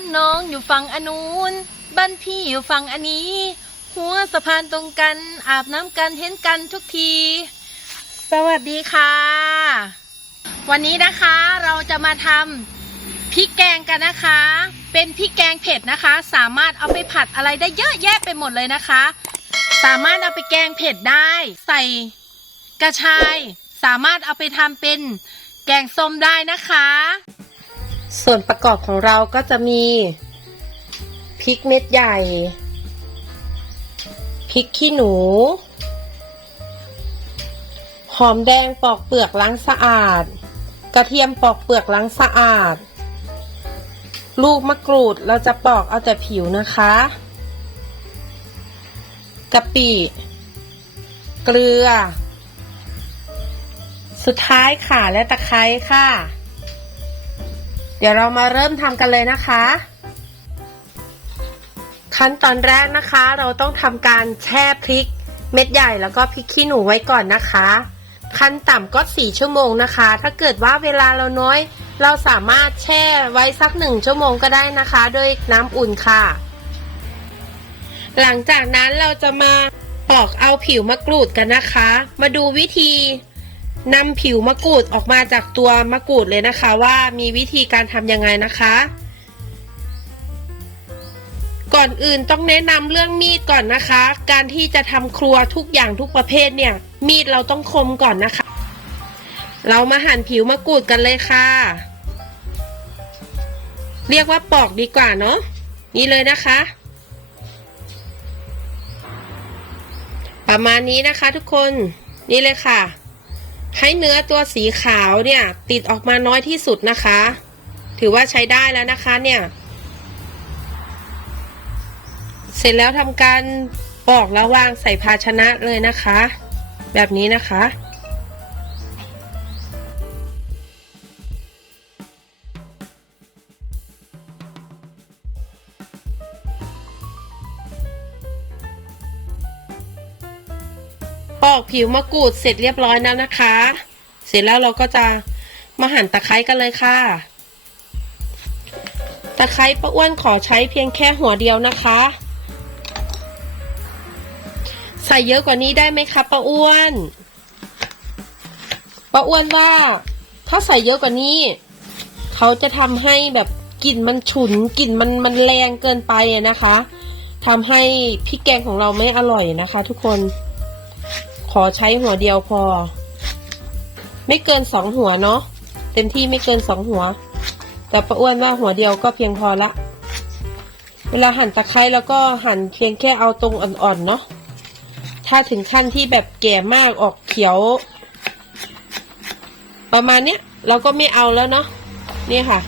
านน้องอยู่ฝั่งอนนูนบ้านพี่อยู่ฝั่งอันนี้ หัวสะพานตรงกัน อาบน้ำกันเห็นกันทุกที สวัสดีค่ะ วันนี้นะคะเราจะมาทำพริกแกงกันนะคะ เป็นพริกแกงเผ็ดนะคะ สามารถเอาไปผัดอะไรได้เยอะแยะไปหมดเลยนะคะ สามารถเอาไปแกงเผ็ดได้ ใส่กระชาย สามารถเอาไปทำเป็นแกงส้มได้นะคะ ส่วนประกอบของเราก็จะมีพริกเม็ดใหญ่พริกขี้หนู หอมแดงปอกเปลือกล้างสะอาด กระเทียมปอกเปลือกล้างสะอาด ลูกมะกรูดเราจะปอกเอาแต่ผิวนะคะกะปิเกลือ สุดท้ายค่ะและตะไคร้ค่ะ เดี๋ยวเรามาเริ่มทำกันเลยนะคะ ขั้นตอนแรกนะคะ เราต้องทำการแช่พริก เม็ดใหญ่แล้วก็พริกขี้หนูไว้ก่อนนะคะ ขั้นต่ำก็4ชั่วโมงนะคะ ถ้าเกิดว่าเวลาเราน้อย เราสามารถแช่ไว้สักหนึ่งชั่วโมงก็ได้นะคะด้วยน้ำอุ่นค่ะ หลังจากนั้นเราจะมาปอกเอาผิวมะกรูดกันนะคะ มาดูวิธี นำผิวมะกรูดออกมาจากตัวมะกรูดเลยนะคะ ว่ามีวิธีการทำยังไงนะคะ ก่อนอื่นต้องแนะนำเรื่องมีดก่อนนะคะ การที่จะทำครัวทุกอย่างทุกประเภทเนี่ย มีดเราต้องคมก่อนนะคะ เรามาหั่นผิวมะกรูดกันเลยค่ะ เรียกว่าปอกดีกว่าเนาะนี่เลยนะคะ ประมาณนี้นะคะทุกคนนี่เลยค่ะ ให้เนื้อตัวสีขาวเนี่ยติดออกมาน้อยที่สุดนะคะ ถือว่าใช้ได้แล้วนะคะเนี่ย เสร็จแล้วทำการปอกแล้ววางใส่ภาชนะเลยนะคะ แบบนี้นะคะ อกผิวมะกรูดเสร็จเรียบร้อยแล้วนะคะ เสร็จแล้วเราก็จะมาหั่นตะไคร้กันเลยค่ะ ตะไคร้ป้าอ้วนขอใช้เพียงแค่หัวเดียวนะคะ ใส่เยอะกว่านี้ได้ไหมคะป้าอ้วนป้าอ้วนว่า ถ้าใส่เยอะกว่านี้ เขาจะทำให้แบบกลิ่นมันฉุนกลิ่นมันมันแรงเกินไปนะคะทำให้พริกแกงของเราไม่อร่อยนะคะ ทุกคน ขอใช้หัวเดียวพอ ไม่เกินสองหัวเนาะเต็มที่ไม่เกินสองหัว แต่ป้าอ้วนว่าหัวเดียวก็เพียงพอละ เวลาหั่นตะไคร้แล้วก็หั่นเพียงแค่เอาตรงอ่อนๆเนาะถ้าถึงขั้นที่แบบแก่มากออกเขียว ประมาณเนี้ยเราก็ไม่เอาแล้วเนาะนี่ค่ะ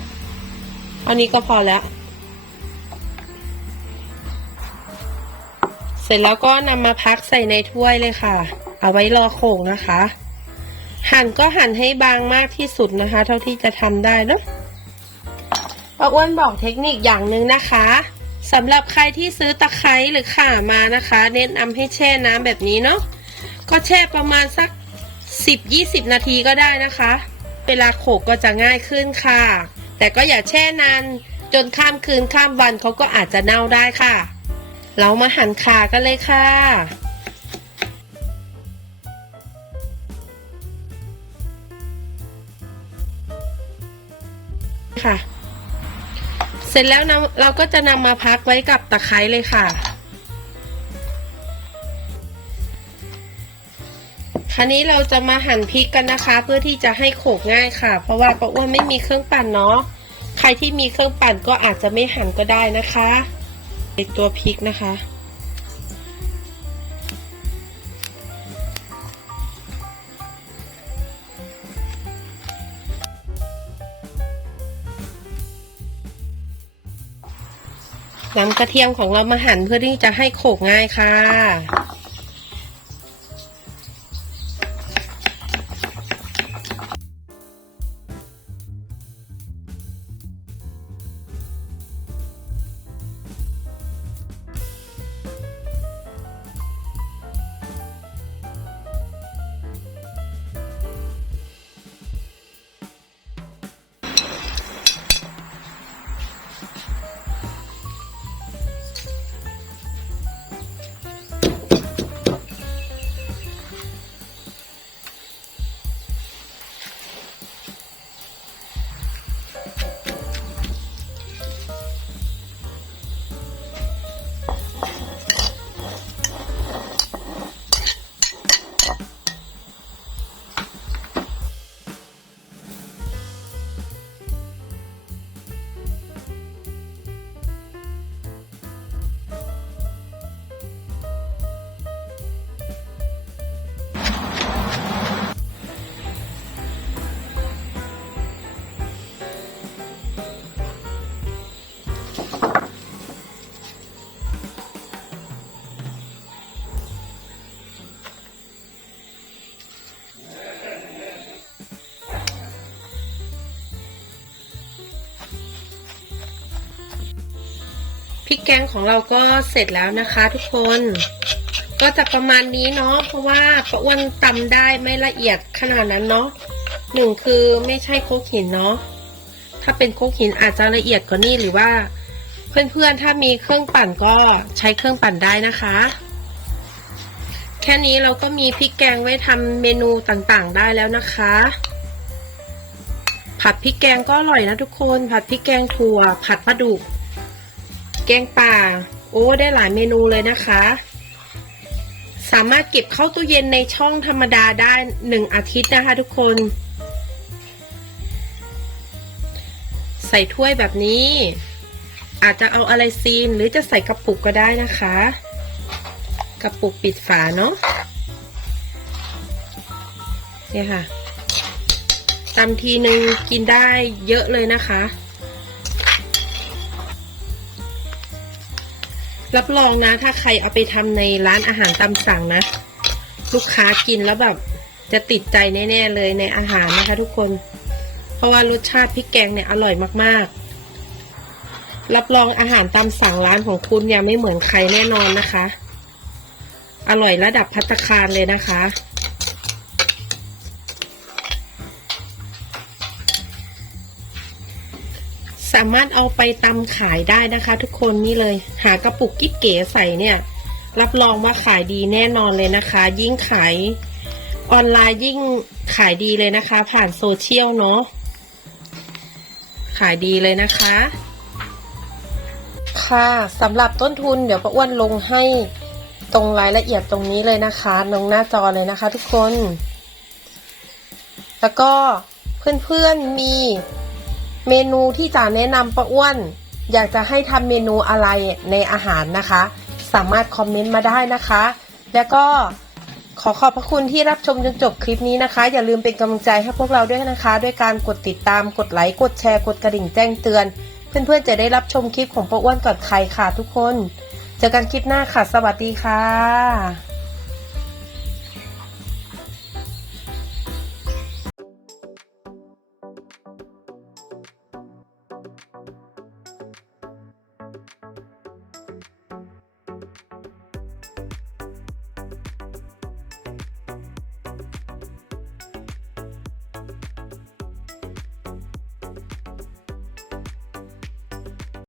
อันนี้ก็พอแล้ว เสร็จแล้วก็นำมาพักใส่ในถ้วยเลยค่ะ เอาไว้รอโขงนะคะ หั่นก็หั่นให้บางมากที่สุดนะคะ เท่าที่จะทำได้เนะป้าอ้วนบอกเทคนิคอย่างหนึ่งนะคะสำหรับใครที่ซื้อตะไคร้หรือข่ามานะคะเน้นนำให้แช่น้ำแบบนี้เนาะก็แช่ประมาณสัก 10-20 นาทีก็ได้นะคะ เวลาโขกก็จะง่ายขึ้นค่ะ แต่ก็อย่าแช่นานจนข้ามคืนข้ามวันเขาก็อาจจะเน่าได้ค่ะ เรามาหั่นขากันเลยค่ะ ค่ะ เสร็จแล้วนะเราก็จะนำมาพักไว้กับตะไคร้เลยค่ะคราวนี้เราจะมาหั่นพริกกันนะคะ เพื่อที่จะให้โขกง่ายค่ะ เพราะว่าป้าอ้วนไม่มีเครื่องปั่นเนาะใครที่มีเครื่องปั่นก็อาจจะไม่หั่นก็ได้นะคะในตัวพริกนะคะ นำกระเทียมของเรามาหั่นเพื่อที่จะให้โขกง่ายค่ะ ริกแกงของเราก็เสร็จแล้วนะคะทุกคน ก็จะประมาณนี้เนาะเพราะว่าป้าอ้วนตำได้ไม่ละเอียดขนาดนั้นเนาะหนึ่งคือไม่ใช่โคกหินเนาะถ้าเป็นโคกหินอาจจะละเอียดกว่านี้หรือว่า เพื่อนๆถ้ามีเครื่องปั่นก็ใช้เครื่องปั่นได้นะคะ แค่นี้เราก็มีพริกแกงไว้ทำเมนูต่างๆได้แล้วนะคะผัดพริกแกงก็อร่อยนะทุกคน ผัดพริกแกงถั่ว ผัดปลาดุก กงป่า โอ้ได้หลายเมนูเลยนะคะ สามารถเก็บเข้าตู้เย็นในช่องธรรมดาได้หนึ่งอาทิตย์นะคะทุกคน ใส่ถ้วยแบบนี้ อาจจะเอาอะไรซีนหรือจะใส่กระปุกก็ได้นะคะ กระปุกปิดฝาเนาะเนี่ยค่ะตำทีหนึ่งกินได้เยอะเลยนะคะ รับรองนะ ถ้าใครเอาไปทำในร้านอาหารตามสั่งนะ ลูกค้ากินแล้วแบบจะติดใจแน่ ๆ เลยในอาหารนะคะ ทุกคน เพราะว่ารสชาติพริกแกงเนี่ยอร่อยมากๆ รับรองอาหารตามสั่งร้านของคุณเนี่ยไม่เหมือนใครแน่นอนนะคะ อร่อยระดับพัตตาคารเลยนะคะ สามารถเอาไปตำขายได้นะคะ ทุกคนนี่เลย หากระปุกกิ๊บเก๋ใส่เนี่ย รับรองว่าขายดีแน่นอนเลยนะคะ ยิ่งขายออนไลน์ยิ่งขายดีเลยนะคะ ผ่านโซเชียลเนาะขายดีเลยนะคะ ค่ะสำหรับต้นทุนเดี๋ยวป้าอ้วนลงให้ตรงรายละเอียดตรงนี้เลยนะคะลงหน้าจอเลยนะคะ ทุกคน แล้วก็เพื่อนๆมี เมนูที่จะแนะนำป้าอ้วน อยากจะให้ทำเมนูอะไรในอาหารนะคะ สามารถคอมเมนต์มาได้นะคะ แล้วก็ขอขอบพระคุณที่รับชมจนจบคลิปนี้นะคะ อย่าลืมเป็นกำลังใจให้พวกเราด้วยนะคะ ด้วยการกดติดตามกดไลค์กดแชร์กดกระดิ่งแจ้งเตือน เพื่อนๆจะได้รับชมคลิปของป้าอ้วนก่อนใครค่ะทุกคน เจอกันคลิปหน้าค่ะ สวัสดีค่ะ